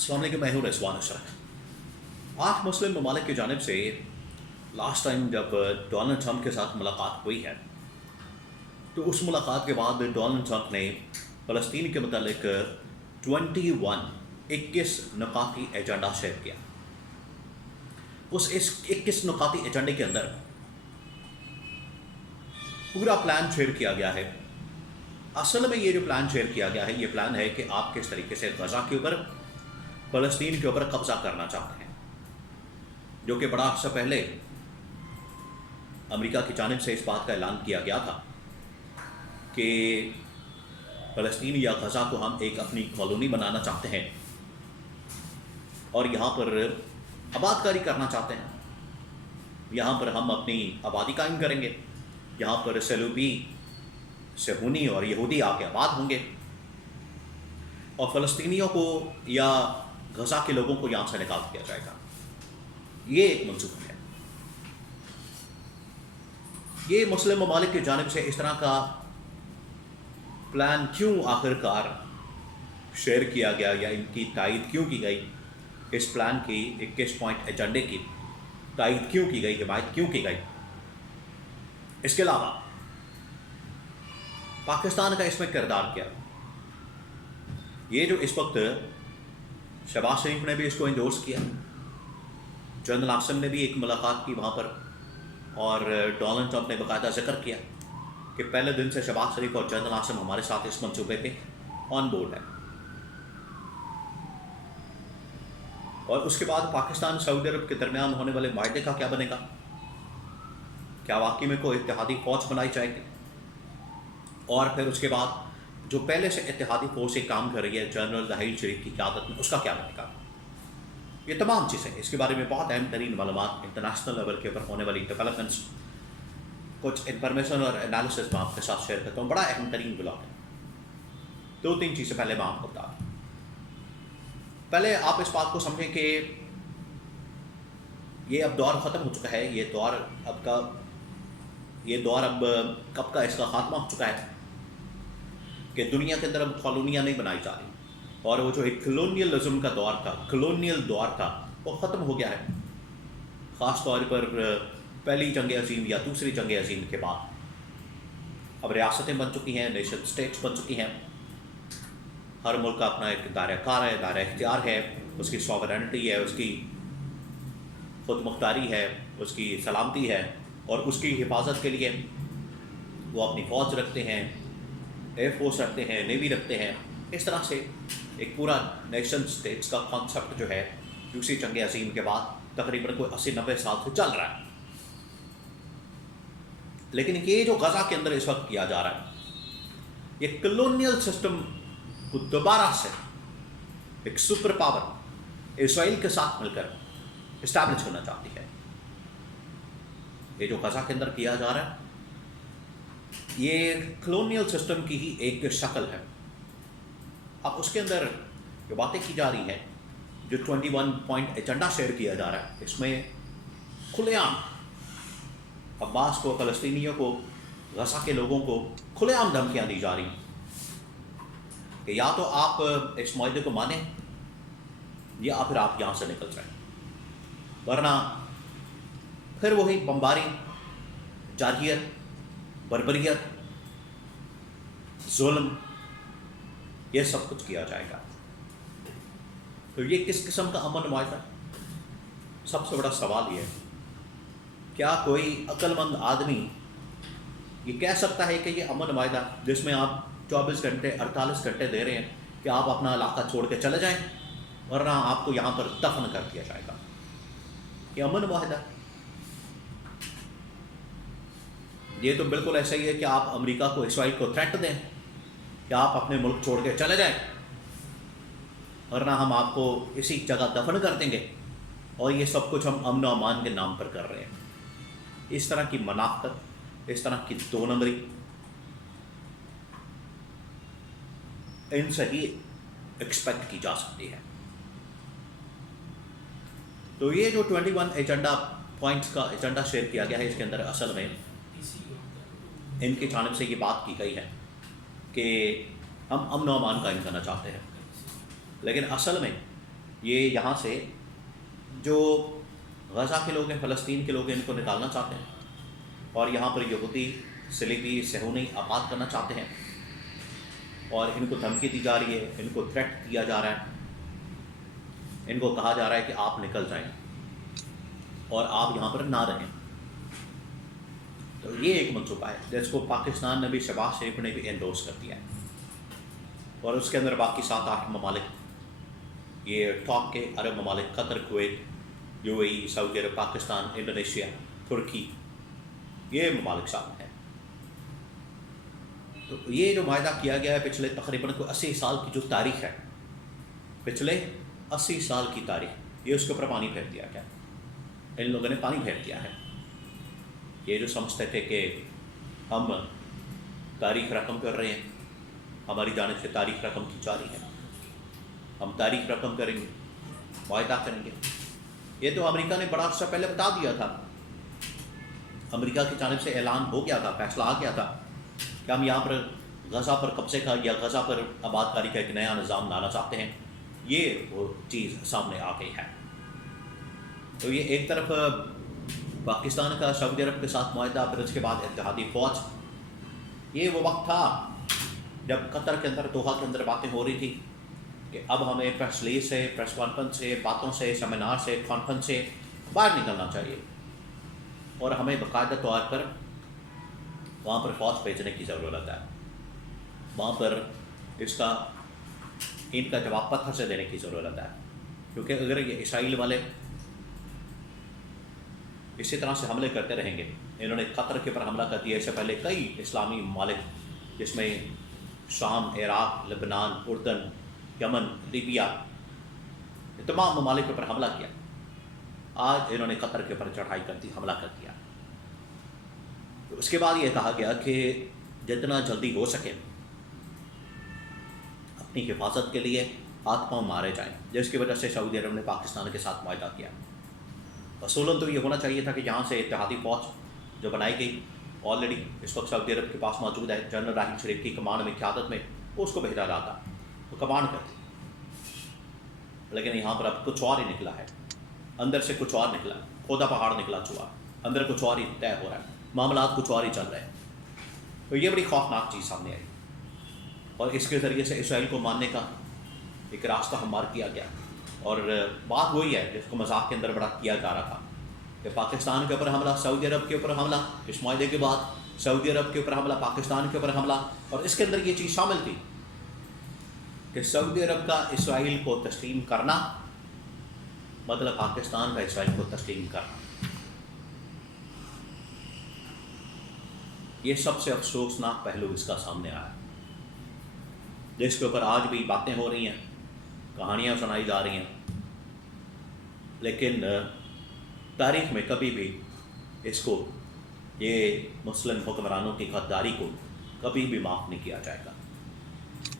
السلام علیکم، میں ہوں رضوان اشرف۔ 8 مسلم ممالک کی جانب سے لاسٹ ٹائم جب ڈونلڈ ٹرمپ کے ساتھ ملاقات ہوئی ہے تو اس ملاقات کے بعد ڈونلڈ ٹرمپ نے فلسطین کے متعلق 21 نکاتی ایجنڈا شیئر کیا۔ اس 21 نکاتی ایجنڈے کے اندر پورا پلان شیئر کیا گیا ہے۔ اصل میں یہ جو پلان شیئر کیا گیا ہے، یہ پلان ہے کہ آپ کس طریقے سے غزہ کے اوپر، فلسطین کے اوپر قبضہ کرنا چاہتے ہیں، جو کہ بڑا عرصہ پہلے امریکہ کی جانب سے اس بات کا اعلان کیا گیا تھا کہ فلسطین یا غزہ کو ہم ایک اپنی کالونی بنانا چاہتے ہیں اور یہاں پر آباد کاری کرنا چاہتے ہیں۔ یہاں پر ہم اپنی آبادی قائم کریں گے، یہاں پر سلوبی، صہیونی اور یہودی آ کے آباد ہوں گے اور فلسطینیوں کو یا غزہ کے لوگوں کو یہاں سے نکال دیا جائے گا۔ یہ ایک منصوبہ ہے۔ یہ مسلم ممالک کی جانب سے اس طرح کا پلان کیوں آخر کار شیئر کیا گیا یا ان کی تائید کیوں کی گئی؟ اس پلان کی 21 پوائنٹ ایجنڈے کی تائید کیوں کی گئی، حمایت کیوں کی گئی؟ اس کے علاوہ پاکستان کا اس میں کردار کیا؟ یہ جو اس وقت شہباز شریف نے بھی اس کو انڈورس کیا، جنرل عاصم نے بھی ایک ملاقات کی وہاں پر، اور ڈونلڈ ٹرمپ نے باقاعدہ ذکر کیا کہ پہلے دن سے شہباز شریف اور جنرل عاصم ہمارے ساتھ اس منصوبے پہ آن بورڈ ہے۔ اور اس کے بعد پاکستان سعودی عرب کے درمیان ہونے والے معاہدے کا کیا بنے گا؟ کیا واقعی میں کوئی اتحادی فوج بنائی جائے گی؟ اور پھر اس کے بعد جو پہلے سے اتحادی فوج سے کام کر رہی ہے جنرل ظہیر شریف کی قیادت میں، اس کا کیا بنے گا؟ یہ تمام چیزیں، اس کے بارے میں بہت اہم ترین معلومات، انٹرنیشنل لیول کے اوپر ہونے والی ڈیولپمنٹس، کچھ انفارمیشن اور انالیسس میں آپ کے ساتھ شیئر کرتا ہوں۔ بڑا اہم ترین بلاک ہے۔ 2-3 چیزیں پہلے میں آپ کو بتا دوں۔ پہلے آپ اس بات کو سمجھیں کہ یہ اب دور ختم ہو چکا ہے، یہ دور اب کب کا اس کا خاتمہ ہو چکا ہے کہ دنیا کے اندر اب کالونیاں نہیں بنائی جا رہی، اور وہ جو ایک کلونیلزم کا دور تھا، کلونیل دور تھا، وہ ختم ہو گیا ہے۔ خاص طور پر پہلی جنگ عظیم یا دوسری جنگ عظیم کے بعد اب ریاستیں بن چکی ہیں، نیشن اسٹیٹس بن چکی ہیں۔ ہر ملک کا اپنا ایک دائرہ کار ہے، دائرہ اختیار ہے، اس کی سوورنٹی ہے، اس کی خود مختاری ہے، اس کی سلامتی ہے، اور اس کی حفاظت کے لیے وہ اپنی فوج رکھتے ہیں، ایئر فورس رکھتے ہیں، نیوی رکھتے ہیں۔ اس طرح سے ایک پورا نیشن اسٹیٹس کا کانسیپٹ جو ہے دوسری جنگ عظیم کے بعد تقریباً کوئی 80-90 سال سے چل رہا ہے۔ لیکن یہ جو غزہ کے اندر اس وقت کیا جا رہا ہے، یہ کلونیل سسٹم کو دوبارہ سے ایک سپر پاور اسرائیل کے ساتھ مل کر اسٹیبلش ہونا چاہتی ہے۔ یہ جو غزہ کے اندر کیا جا رہا ہے، یہ کلونیل سسٹم کی ہی ایک شکل ہے۔ اب اس کے اندر جو باتیں کی جا رہی ہیں، جو 21 پوائنٹ ایجنڈا شیئر کیا جا رہا ہے، اس میں کھلے عام عباس کو، فلسطینیوں کو، غزہ کے لوگوں کو کھلے عام دھمکیاں دی جا رہی ہیں کہ یا تو آپ اس معاہدے کو مانیں یا پھر آپ یہاں سے نکل جائیں، ورنہ پھر وہی بمباری، جارحیت، بربریت، ظلم، یہ سب کچھ کیا جائے گا۔ تو یہ کس قسم کا امن معاہدہ؟ سب سے بڑا سوال یہ ہے، کیا کوئی عقل مند آدمی یہ کہہ سکتا ہے کہ یہ امن معاہدہ جس میں آپ 24 گھنٹے 48 گھنٹے دے رہے ہیں کہ آپ اپنا علاقہ چھوڑ کے چلے جائیں، ورنہ آپ کو یہاں پر دفن کر دیا جائے گا، یہ امن معاہدہ؟ یہ تو بالکل ایسا ہی ہے کہ آپ امریکہ کو، اسرائیل کو تھریٹ دیں کہ آپ اپنے ملک چھوڑ کے چلے جائیں، ورنہ ہم آپ کو اسی جگہ دفن کر دیں گے، اور یہ سب کچھ ہم امن و امان کے نام پر کر رہے ہیں۔ اس طرح کی منافقت، اس طرح کی دو نمبری ان سے ہی ایکسپیکٹ کی جا سکتی ہے۔ تو یہ جو 21 ایجنڈا پوائنٹس کا ایجنڈا شیئر کیا گیا ہے، اس کے اندر اصل میں ان کی جانب سے یہ بات کی گئی ہے کہ ہم امن و امان قائم کرنا چاہتے ہیں، لیکن اصل میں یہ یہاں سے جو غزہ کے لوگ ہیں، فلسطین کے لوگ ہیں، ان کو نکالنا چاہتے ہیں، اور یہاں پر یہودی صلیبی صہیونی آباد کرنا چاہتے ہیں، اور ان کو دھمکی دی جا رہی ہے، ان کو تھریٹ دیا جا رہا ہے، ان کو کہا جا رہا ہے کہ آپ نکل جائیں اور آپ یہاں پر نہ رہیں۔ تو یہ ایک منصوبہ ہے جس کو پاکستان نے بھی، شہباز شریف نے بھی انڈورس کر دیا ہے، اور اس کے اندر باقی 7-8 ممالک، یہ ٹاپ کے عرب ممالک، Qatar, Kuwait, U A E, سعودی عرب، پاکستان، انڈونیشیا، ترکی، یہ ممالک شامل ہیں۔ تو یہ جو معاہدہ کیا گیا ہے پچھلے تقریباً کوئی 80 سال کی جو تاریخ ہے، پچھلے 80 سال کی تاریخ، یہ اس کے اوپر پانی پھیر دیا گیا، ان لوگوں نے پانی پھیر دیا ہے۔ یہ جو سمجھتے تھے کہ ہم تاریخ رقم کر رہے ہیں، ہماری جانب سے تاریخ رقم کی جا رہی ہے، ہم تاریخ رقم کریں گے، معاہدہ کریں گے۔ یہ تو امریکہ نے بڑا عرصہ پہلے بتا دیا تھا، امریکہ کی جانب سے اعلان ہو گیا تھا، فیصلہ آ گیا تھا کہ ہم یہاں پر غزہ پر قبضے کا یا غزہ پر آباد کاری کا ایک نیا نظام لانا چاہتے ہیں۔ یہ وہ چیز سامنے آ گئی ہے۔ تو یہ ایک طرف پاکستان کا سعودی عرب کے ساتھ معاہدہ، پھر اس کے بعد اتحادی فوج، یہ وہ وقت تھا جب قطر کے اندر، دوحہ کے اندر باتیں ہو رہی تھی کہ اب ہمیں پریس ریلیز سے، پریس کانفرنس سے، باتوں سے، سیمینار سے، کانفرنس سے باہر نکلنا چاہیے، اور ہمیں باقاعدہ طور پر وہاں پر فوج بھیجنے کی ضرورت ہے، وہاں پر اس کا، ان کا جواب پتھر سے دینے کی ضرورت ہے، کیونکہ اگر یہ اسرائیل والے اسی طرح سے حملے کرتے رہیں گے، انہوں نے قطر کے اوپر حملہ کر دیا، اس سے پہلے کئی اسلامی ممالک جس میں شام، عراق، لبنان، اردن، یمن، لیبیا، تمام ممالک کے اوپر حملہ کیا، آج انہوں نے قطر کے اوپر چڑھائی کر دی، حملہ کر دیا۔ تو اس کے بعد یہ کہا گیا کہ جتنا جلدی ہو سکے اپنی حفاظت کے لیے ہاتھ پاؤں مارے جائیں، جس کی وجہ سے سعودی عرب نے پاکستان کے ساتھ معاہدہ کیا۔ اصولاً تو یہ ہونا چاہیے تھا کہ یہاں سے اتحادی فوج جو بنائی گئی، آلریڈی اس وقت سعودی عرب کے پاس موجود ہے، جنرل راحیل شریف کی کمانڈ میں، قیادت میں، وہ اس کو بھیجا جاتا، وہ کمانڈ کرتی، لیکن یہاں پر اب کچھ اور ہی نکلا ہے، اندر سے کچھ اور نکلا، کھودا پہاڑ نکلا چوہا، اندر کچھ اور ہی طے ہو رہا ہے، معاملات کچھ اور ہی چل رہے ہیں۔ تو یہ بڑی خوفناک چیز سامنے آئی، اور اس کے ذریعے سے اسرائیل کو ماننے کا ایک راستہ ہموار کیا گیا، اور بات وہی ہے جس کو مذاق کے اندر بڑا کیا جا رہا تھا کہ پاکستان کے اوپر حملہ، سعودی عرب کے اوپر حملہ، اس معاہدے کے بعد سعودی عرب کے اوپر حملہ، پاکستان کے اوپر حملہ، اور اس کے اندر یہ چیز شامل تھی کہ سعودی عرب کا اسرائیل کو تسلیم کرنا مطلب پاکستان کا اسرائیل کو تسلیم کرنا۔ یہ سب سے افسوسناک پہلو اس کا سامنے آیا، جس کے اوپر آج بھی باتیں ہو رہی ہیں، کہانیاں سنائی جا رہی ہیں، لیکن تاریخ میں کبھی بھی اس کو، یہ مسلم حکمرانوں کی غداری کو کبھی بھی معاف نہیں کیا جائے گا۔